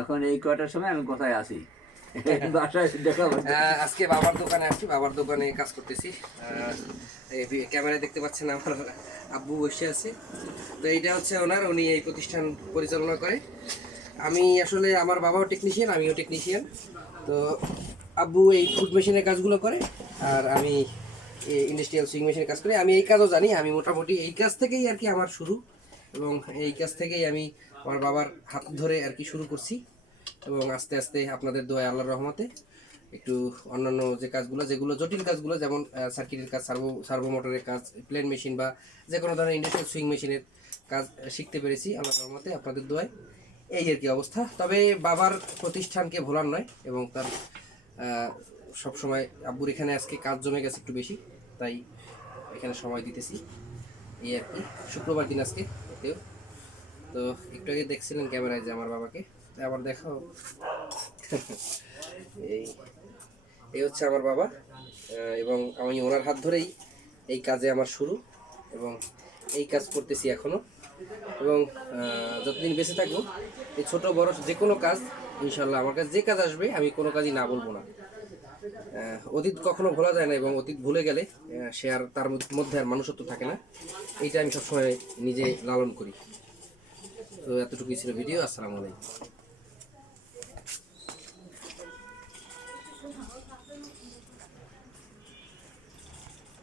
এখন এই কয়টার সময় আমি কোথায় আছি বাসায় দেখাবো। আজকে বাবার দোকানে আসছি, বাবার দোকানে কাজ করতেছি। এই ক্যামেরায় দেখতে পাচ্ছেন আমার আব্বু বসে আছে। তো এইটা হচ্ছে ওনার, উনি এই প্রতিষ্ঠান পরিচালনা করে। আমি আসলে আমার বাবাও টেকনিশিয়ান, আমিও টেকনিশিয়ান। তো আব্বু এই ফুড মেশিনের কাজগুলো করে, আর আমি ইন্ডাস্ট্রিয়াল সুইং মেশিনের কাজ করি। আমি এই কাজও জানি, আমি মোটামুটি এই কাজ থেকেই আর কি আমার শুরু, এবং এই কাজ থেকেই আমি আমার বাবার হাত ধরে আর কি শুরু করছি। এবং আস্তে আস্তে আপনাদের দোয়ায়, আল্লাহর রহমতে একটু অন্যান্য যে কাজগুলো, যেগুলো জটিল কাজগুলো, যেমন সার্কিটের কাজ, সার্ভো মোটরের কাজ, প্লেন মেশিন বা যে কোনো ধরনের ইন্ডাস্ট্রিয়াল সুইং মেশিনের কাজ শিখতে পেরেছি আল্লাহর রহমতে, আপনাদের দোয়ায়। এই আর কি অবস্থা। তবে বাবার প্রতিষ্ঠানকে ভোলার নয়, এবং তার সবসময় আব্বুর এখানে আজকে কাজ জমে গেছে একটু বেশি, তাই এখানে সময় দিতেছি। এই আর কি, শুক্রবার দিন আজকে এতেও। তো একটু আগে দেখছিলেন ক্যামেরায় যে আমার বাবাকে, তাই আবার দেখাও। এই এই হচ্ছে আমার বাবা, এবং আমি ওনার হাত ধরেই এই কাজে আমার শুরু, এবং এই কাজ করতেছি এখনো। এবং যতদিন বেঁচে থাকবো এই ছোট বড় যে কোনো কাজ, ইনশাল্লাহ আমার কাছে যে কাজ আসবে আমি কোনো কাজই না বলবো না। অতীত কখনো ভোলা যায় না, এবং অতীত ভুলে গেলে সে আর তার মধ্যে আর মানুষত্ব থাকে না। এইটা আমি সবসময় নিজে লালন করি। তো এতটুকুই ছিল ভিডিও। আসসালামু আলাইকুম।